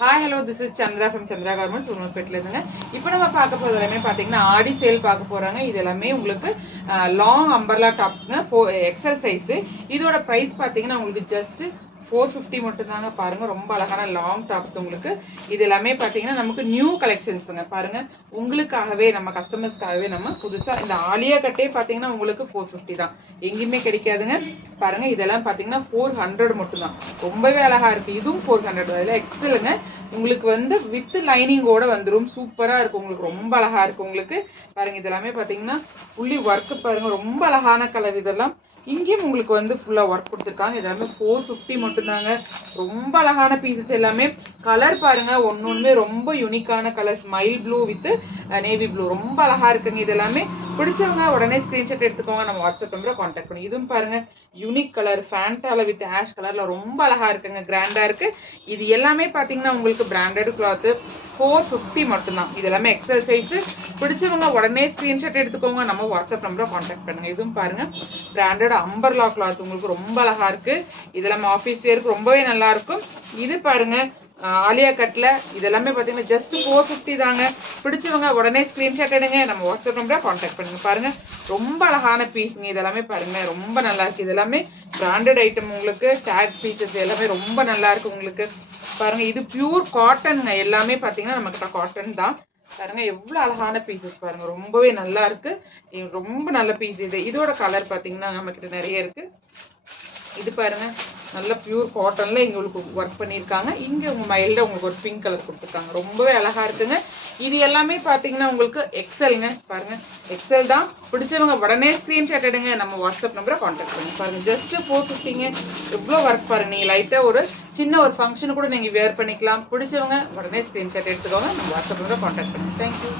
Hi hello this is Chandra from Chandra garments உருவப்பேட்டில் இருந்துங்க. இப்போ நம்ம பார்க்க போகிறது எல்லாமே பார்த்தீங்கன்னா ஆடி சேல் பார்க்க போகிறாங்க. இது எல்லாமே உங்களுக்கு லாங் அம்பர்லா டாப்ஸுங்க, எக்ஸல் சைஸு. இதோட ப்ரைஸ் பார்த்தீங்கன்னா உங்களுக்கு ஜஸ்ட்டு 450 மட்டும்தாங்க. பாருங்கள், ரொம்ப அழகான லாங் டாப்ஸ் உங்களுக்கு. இது எல்லாமே பார்த்தீங்கன்னா நமக்கு நியூ கலெக்ஷன்ஸுங்க. பாருங்கள், உங்களுக்காகவே நம்ம கஸ்டமர்ஸ்க்காகவே நம்ம புதுசாக இந்த ஆலியா கட்டே பார்த்தீங்கன்னா உங்களுக்கு 450 தான், எங்கேயுமே கிடைக்காதுங்க. பாருங்கள், இதெல்லாம் பார்த்தீங்கன்னா 400 மட்டும்தான். ரொம்பவே அழகாக இருக்குது. இதுவும் 400 அதில் எக்ஸலுங்க. உங்களுக்கு வந்து வித் லைனிங்கோட வந்துடும். சூப்பராக இருக்கும் உங்களுக்கு, ரொம்ப அழகாக இருக்குது உங்களுக்கு. பாருங்கள், இதெல்லாமே பார்த்தீங்கன்னா ஃபுல்லி ஒர்க்கு. பாருங்கள், ரொம்ப அழகான கலர். இதெல்லாம் இங்கேயும் உங்களுக்கு வந்து ஃபுல்லாக ஒர்க் கொடுத்துருக்காங்க. இதெல்லாமே 450 மட்டும்தாங்க. ரொம்ப அழகான பீசஸ் எல்லாமே. கலர் பாருங்கள், ஒன்றுமே ரொம்ப யூனிக்கான colour. Smile blue with navy blue, ரொம்ப அழகாக இருக்குங்க. இது எல்லாமே பிடிச்சவங்க உடனே ஸ்க்ரீன்ஷாட் எடுத்துக்கோங்க, நம்ம வாட்ஸ்அப் நம்பரை காண்டாக்ட் பண்ணி. இதுவும் பாருங்கள், யூனிக் கலர் ஃபேண்டால வித் ஆஷ் கலரில் ரொம்ப அழகாக இருக்குங்க, கிராண்டாக இருக்குது. இது எல்லாமே பார்த்தீங்கன்னா உங்களுக்கு பிராண்டட் கிளாத்து. 450 மட்டும்தான். இது எல்லாமே எக்ஸல் சைஸு. பிடிச்சவங்க உடனே ஸ்க்ரீன்ஷாட் எடுத்துக்கோங்க, நம்ம வாட்ஸ்அப் நம்பரை காண்டாக்ட் பண்ணுங்கள். இதுவும் பாருங்கள், பிராண்டட் அம்பர்லா கிளாத் உங்களுக்கு ரொம்ப அழகாக இருக்குது. இதெல்லாம் ஆஃபீஸ் வேருக்கு ரொம்பவே நல்லாயிருக்கும். இது பாருங்கள் ஆலியா கட்டில். இதெல்லாமே பார்த்தீங்கன்னா ஜஸ்ட் 450 தாங்க. பிடிச்சவங்க உடனே ஸ்க்ரீன்ஷாட் எடுங்க, நம்ம வாட்ஸ்அப் நம்பரை காண்டாக்ட் பண்ணுங்கள். பாருங்கள், ரொம்ப அழகான பீஸுங்க. இதெல்லாமே பாருங்கள், ரொம்ப நல்லா இருக்குது. இதெல்லாமே பிராண்டட் ஐட்டம் உங்களுக்கு. டேக் பீசஸ் எல்லாமே ரொம்ப நல்லா இருக்குது உங்களுக்கு. பாருங்கள், இது பியூர் காட்டனுங்க. எல்லாமே பார்த்தீங்கன்னா நம்மக்கிட்ட காட்டன் தான். பாருங்க, எவ்வளோ அழகான பீசஸ் பாருங்க, ரொம்பவே நல்லா இருக்கு. ரொம்ப நல்ல பீஸ். இதோட கலர் பார்த்தீங்கன்னா நம்மக்கிட்ட நிறைய இருக்கு. இது பாருங்க, நல்ல பியூர் காட்டன்ல இங்க உங்களுக்கு ஒர்க் பண்ணியிருக்காங்க. இங்க உங்க மைல்ட உங்களுக்கு ஒரு பிங்க் கலர் கொடுத்துருக்காங்க, ரொம்பவே அழகா இருக்குங்க. இது எல்லாமே பார்த்தீங்கன்னா உங்களுக்கு எக்ஸல்ங்க. பாருங்க, எக்ஸல் தான். பிடிச்சவங்க உடனே ஸ்க்ரீன்ஷாட் எடுங்க, நம்ம வாட்ஸ்அப் நம்பரை காண்டாக்ட் பண்ணுங்க. பாருங்க, ஜஸ்ட் 450ங்க. எவ்வளோ ஒர்க் பாருங்க. நீங்கள் லைட்டாக ஒரு சின்ன ஒரு ஃபங்க்ஷன் கூட நீங்கள் வேர் பண்ணிக்கலாம். பிடிச்சவங்க உடனே ஸ்க்ரீன்ஷாட் எடுத்துக்கோங்க, நம்ம வாட்ஸ்அப் நம்பரை காண்டாக்ட் பண்ணுங்க. தேங்க்யூ.